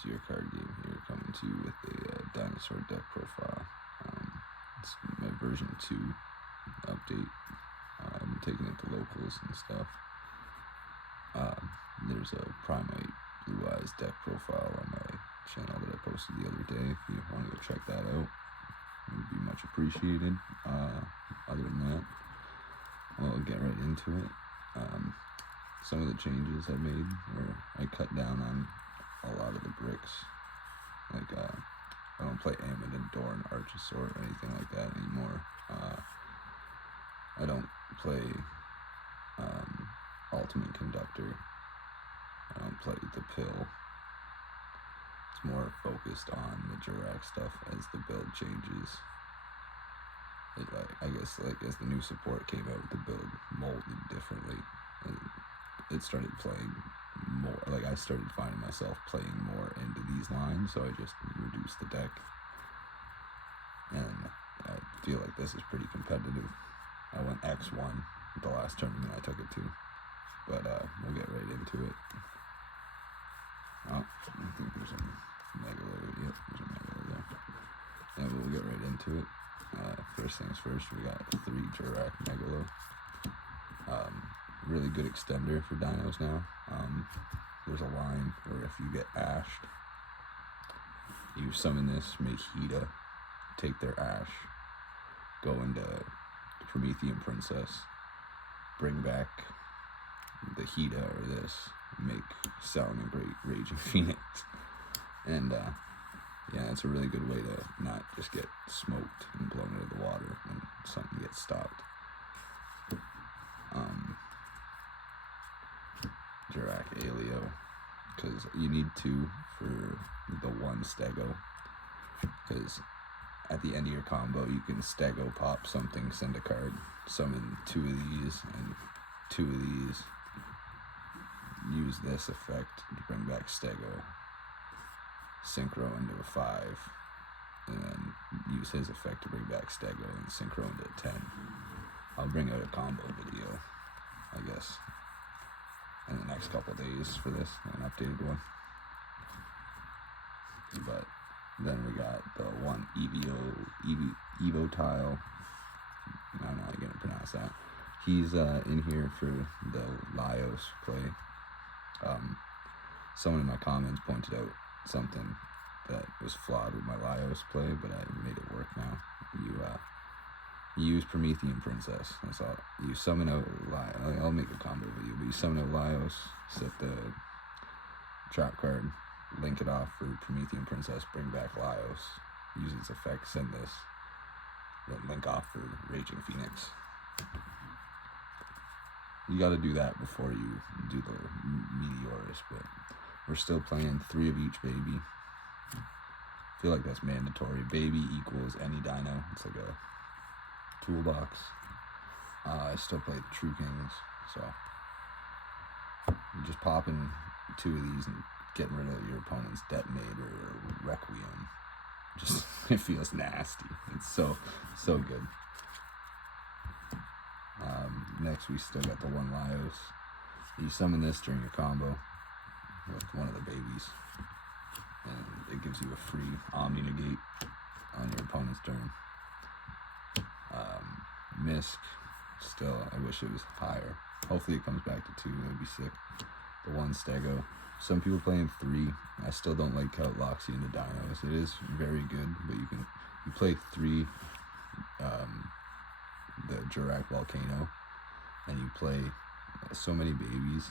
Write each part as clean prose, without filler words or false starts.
It's your card game here, coming to you with a dinosaur deck profile. It's my version 2 update. I'm taking it to locals and stuff. There's a Primate Blue Eyes deck profile on my channel that I posted the other day. If you want to go check that out, it would be much appreciated. Other than that, I'll get right into it. Some of the changes I made were I cut down on a lot of the bricks. Like, I don't play Amidon, Dorn, Archosaur, or anything like that anymore. I don't play Ultimate Conductor. I don't play the Pill. It's more focused on the Jurrac stuff as the build changes. I guess as the new support came out, the build molded differently. It started playing more, I started finding myself playing more into these lines, so I just reduced the deck. And I feel like this is pretty competitive. I went X1 the last tournament I took it to, but we'll get right into it. Oh, I think there's a Megalo. Yep, there's a Megalo there. And we'll get right into it. First things first, we got 3 Jurrac Megalo. Really good extender for dinos now. There's a line where if you get ashed, you summon this, make Hida, take their ash, go into Promethean Princess, bring back the Hida or this, make Sound and Great Raging Phoenix. And yeah, it's a really good way to not just get smoked and blown into the water when something gets stopped. Jurrac Alio, because you need 2 for the 1 Stego, because at the end of your combo you can Stego pop something, send a card, summon 2 of these and 2 of these, use this effect to bring back Stego, synchro into a 5, and then use his effect to bring back Stego and synchro into a 10. I'll bring out a combo video, I guess, in the next couple days for this, an updated one. But then we got the 1 Evo Tile. I don't know how you're gonna pronounce that. He's in here for the Laios play. Someone in my comments pointed out something that was flawed with my Laios play, but I made it work now. You use Promethean Princess. That's all. You summon out Laios. I'll make a combo video, but you summon out Laios, set the trap card, link it off for Promethean Princess, bring back Laios, use its effect, send this, then link off for Raging Phoenix. You gotta do that before you do the Meteorus, but we're still playing 3 of each baby. I feel like that's mandatory. Baby equals any dino. It's like a toolbox. I still play the True Kings, so you're just popping 2 of these and getting rid of your opponent's Detonator or Requiem. Just, it feels nasty. It's so good. Next we still got the 1 Laios. You summon this during your combo with one of the babies, and it gives you a free Omni Negate on your opponent's turn. Misk, still, I wish it was higher. Hopefully it comes back to 2, that'd be sick. The 1 Stego. Some people play in 3. I still don't like how it locks you into dinos. It is very good, but you play 3, the Jurrac Volcano, and you play so many babies.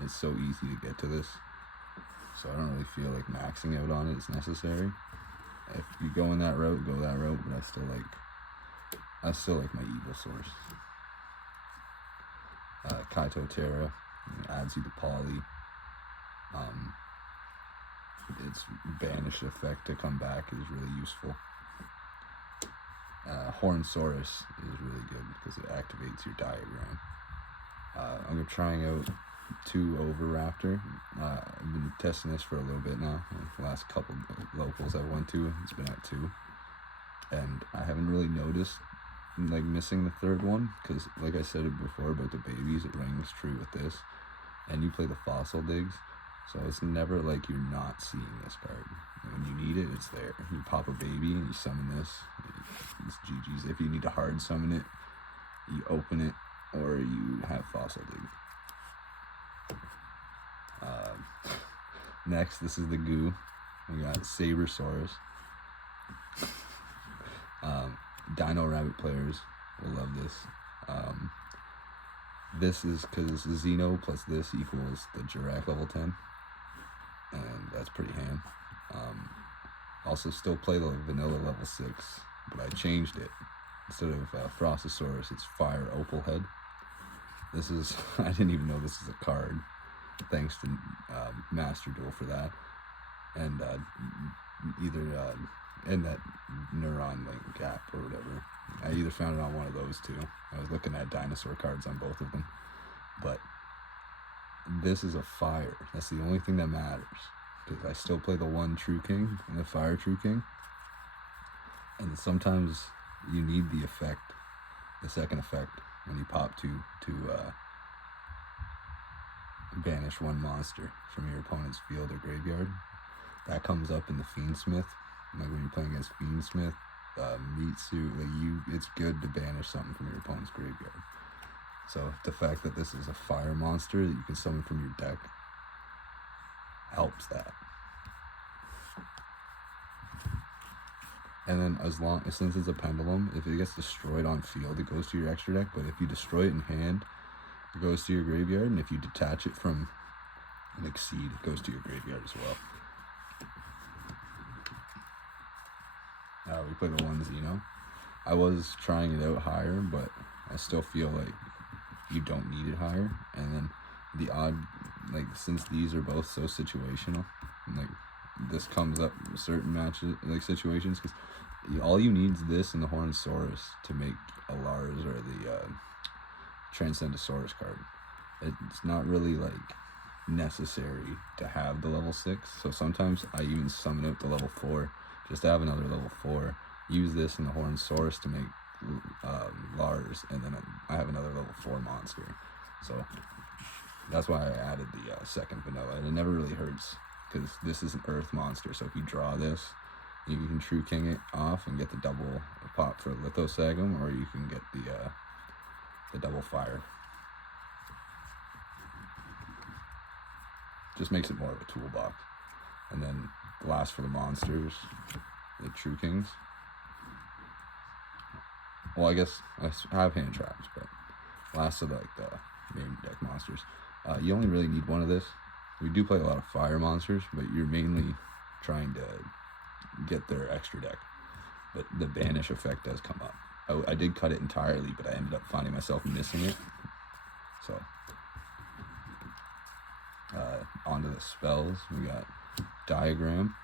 It's so easy to get to this, so I don't really feel like maxing out on it is necessary. If you go in that route, go that route, but I still like my evil source. Kaito Terra adds you the poly. Its banish effect to come back is really useful. Hornsaurus is really good because it activates your diagram. I'm trying out 2 Oviraptor. I've been testing this for a little bit now. The last couple locals I went to, it's been at 2. And I haven't really noticed missing the 3rd one, because like I said it before about the babies, it rings true with this. And you play the Fossil Digs, So it's never like you're not seeing this card. When you need it, it's there. You pop a baby and you summon this. It's GG's. If you need to hard summon it, you open it, or you have Fossil Dig. Next, this is the goo. We got Sabersaurus. Dino Rabbit players will love this. This is because Xeno plus this equals the Jurrac level 10, and that's pretty ham. Also still play the vanilla level 6, but I changed it. Instead of Frostosaurus, it's Fire Opal Head. This is, I didn't even know this is a card, thanks to Master Duel for that. And in that Neuron Link gap or whatever. I either found it on one of those two. I was looking at dinosaur cards on both of them. But this is a fire. That's the only thing that matters. Because I still play the one True King and the Fire True King. And sometimes you need the effect, the second effect, when you pop to banish one monster from your opponent's field or graveyard. That comes up in the Fiendsmith. Like when you're playing against Fiendsmith, Meat Suit, it's good to banish something from your opponent's graveyard. So the fact that this is a fire monster that you can summon from your deck helps that. And then since it's a pendulum, if it gets destroyed on field, it goes to your extra deck. But if you destroy it in hand, it goes to your graveyard. And if you detach it from an Exceed, it goes to your graveyard as well. We play the one Xeno. I was trying it out higher, but I still feel like you don't need it higher. And then the odd, since these are both so situational, this comes up in certain matches, situations, because all you need is this and the Hornsaurus to make a Lars or the Transcendosaurus card. It's not really necessary to have the level 6, so sometimes I even summon out the level 4 just to have another level 4, use this and the Hornsaurus to make Lars, and then I have another level 4 monster. So that's why I added the second vanilla, and it never really hurts because this is an earth monster, so if you draw this, you can True King it off and get the double pop for Lithosagum, or you can get the double fire. Just makes it more of a toolbox. And then the last for the monsters, the True Kings. Well, I guess I have hand traps, but last of the main deck monsters. You only really need one of this. We do play a lot of fire monsters, but you're mainly trying to get their extra deck. But the banish effect does come up. I did cut it entirely, but I ended up finding myself missing it. So, onto the spells. We got Diagram.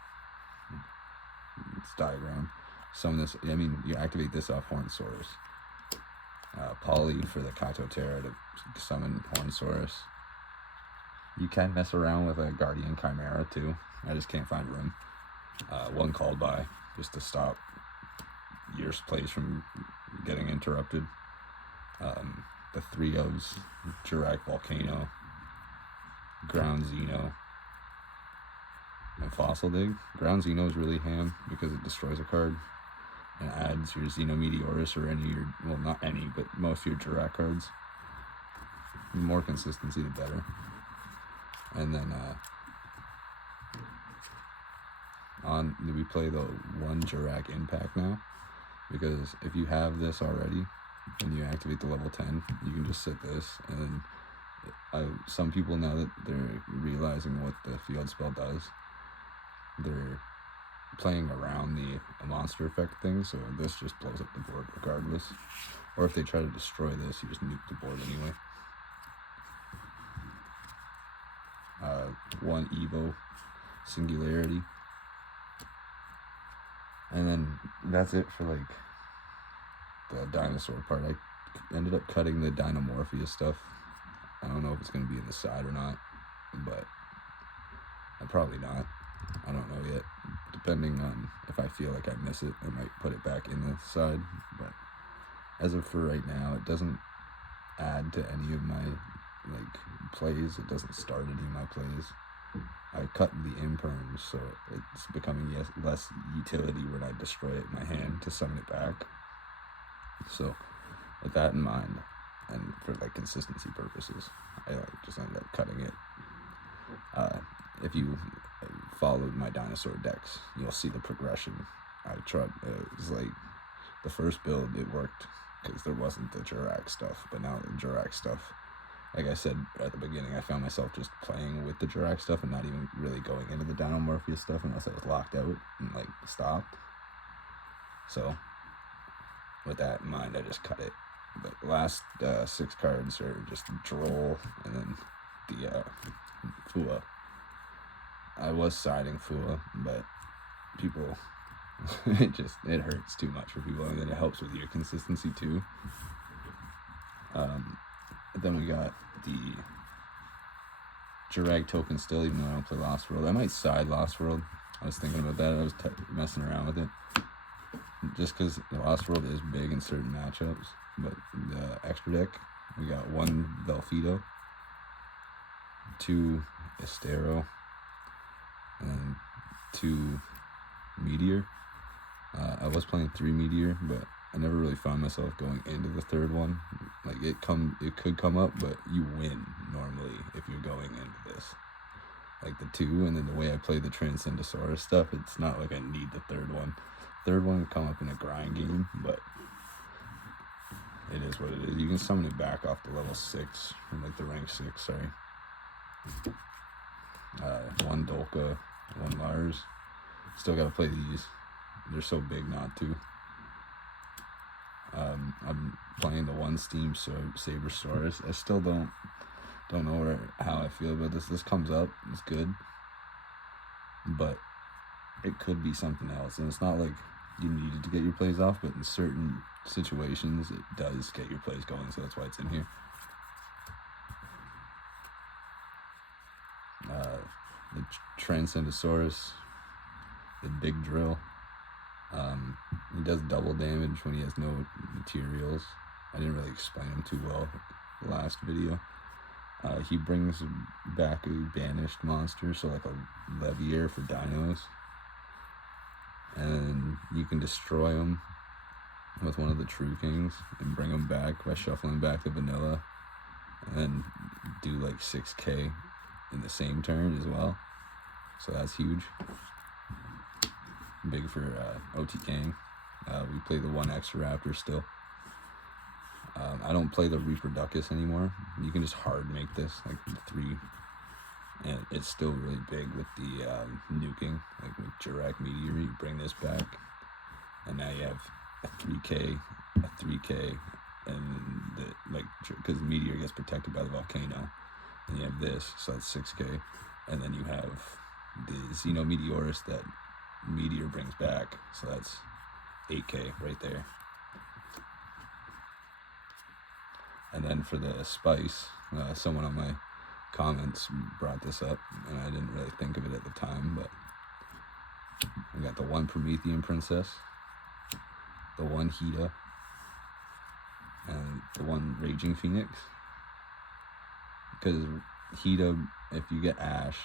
It's Diagram. Summon this. You activate this off Hornsaurus. Poly for the Kaitotera to summon Hornsaurus. You can mess around with a Guardian Chimera too. I just can't find room. One Called By, just to stop your plays from getting interrupted. The 3 ofs, Jurrac Volcano, Ground Xeno, and Fossil Dig. Ground Xeno is really ham because it destroys a card and adds your Xeno Meteorus or any of your, well, not any, but most of your Jurrac cards. The more consistency, the better. And then we play the one Jurrac Impact now, because if you have this already and you activate the level 10, you can just set this, and then some people, now that they're realizing what the field spell does, they're playing around the monster effect thing, so this just blows up the board regardless. Or if they try to destroy this, you just nuke the board anyway. One Evo Singularity, and then that's it for the dinosaur part. I ended up cutting the Dinomorphia stuff. I don't know if it's going to be in the side or not, but probably not. I don't know yet. Depending on if I feel like I miss it, I might put it back in the side. But as of for right now, it doesn't add to any of my plays. It doesn't start any of my plays. I cut the imperms, so it's becoming less utility when I destroy it in my hand to summon it back. So with that in mind, and for like consistency purposes, I just ended up cutting it. If you followed my dinosaur decks, you'll see the progression. I tried, it was like the first build, it worked because there wasn't the Jurrac stuff, but now the Jurrac stuff, like I said at the beginning, I found myself just playing with the Jurrac stuff and not even really going into the Dinomorphia stuff unless I was locked out and like stopped. So with that in mind, I just cut it. But the last 6 cards are just Droll and then the Fua. I was siding Fua, but people, it hurts too much for people, and then it helps with your consistency too. Then we got the Jurrac token still, even though I don't play Lost World. I might side Lost World. I was thinking about that. I was messing around with it. Just because the Lost World is big in certain matchups. But the extra deck, we got 1 Velfido, 2 Estero, and 2 Meteor. I was playing 3 Meteor, but I never really found myself going into the 3rd one. Like it could come up, but you win normally if you're going into this. Like the 2, and then the way I play the Transcendosaurus stuff, it's not like I need the 3rd one. 3rd one would come up in a grind game, but it is what it is. You can summon it back off the level 6, from like the rank 6, sorry. 1 Dolka, 1 Lars. Still gotta play these. They're so big not to. I'm playing the 1 Steam Sabersaurus. I still don't know how I feel about this. This comes up, it's good, but it could be something else. And it's not like you needed to get your plays off, but in certain situations it does get your plays going, so that's why it's in here. The Transcendosaurus, the big drill. He does double damage when he has no materials. I didn't really explain him too well the last video. He brings back a banished monster, so like a Levier for dinos. And you can destroy him with one of the True Kings and bring him back by shuffling back the vanilla. And then do like 6k in the same turn as well. So that's huge. Big for OTKing. We play the 1 Extra Raptor still. I don't play the Reproducus anymore. You can just hard make this, like the 3. And it's still really big with the nuking. Like with Jurrac Meteor, you bring this back. And now you have a 3k, a 3k, and because Meteor gets protected by the volcano. And you have this, so that's 6k. And then you have the Xenometeorus that Meteor brings back, so that's 8k right there. And then for the spice, someone on my comments brought this up, and I didn't really think of it at the time, but we got the 1 Promethean Princess, the 1 Hida, and the 1 Raging Phoenix. Because Hida, if you get ashed,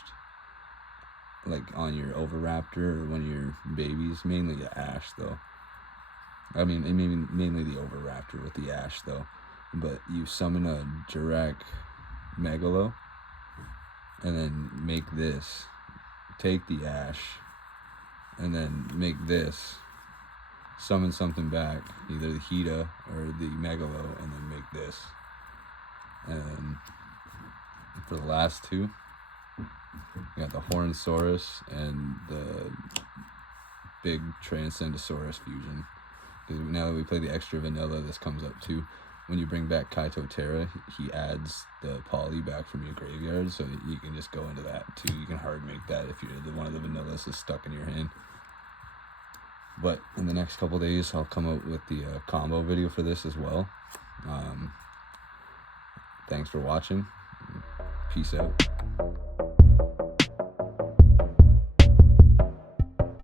like on your Oviraptor or one of your babies, mainly the ash though. I mean, mainly the Oviraptor with the ash though. But you summon a Jurrac Megalo, and then make this, take the ash, and then make this, summon something back, either the Hida or the Megalo, and then make this. And for the last 2, we got the Hornsaurus and the big Transcendosaurus fusion. Because now that we play the extra vanilla, this comes up too. When you bring back Kaito Terra, he adds the poly back from your graveyard, so that you can just go into that too. You can hard make that if one of the vanillas is stuck in your hand. But in the next couple days, I'll come out with the combo video for this as well. Thanks for watching. Peace out.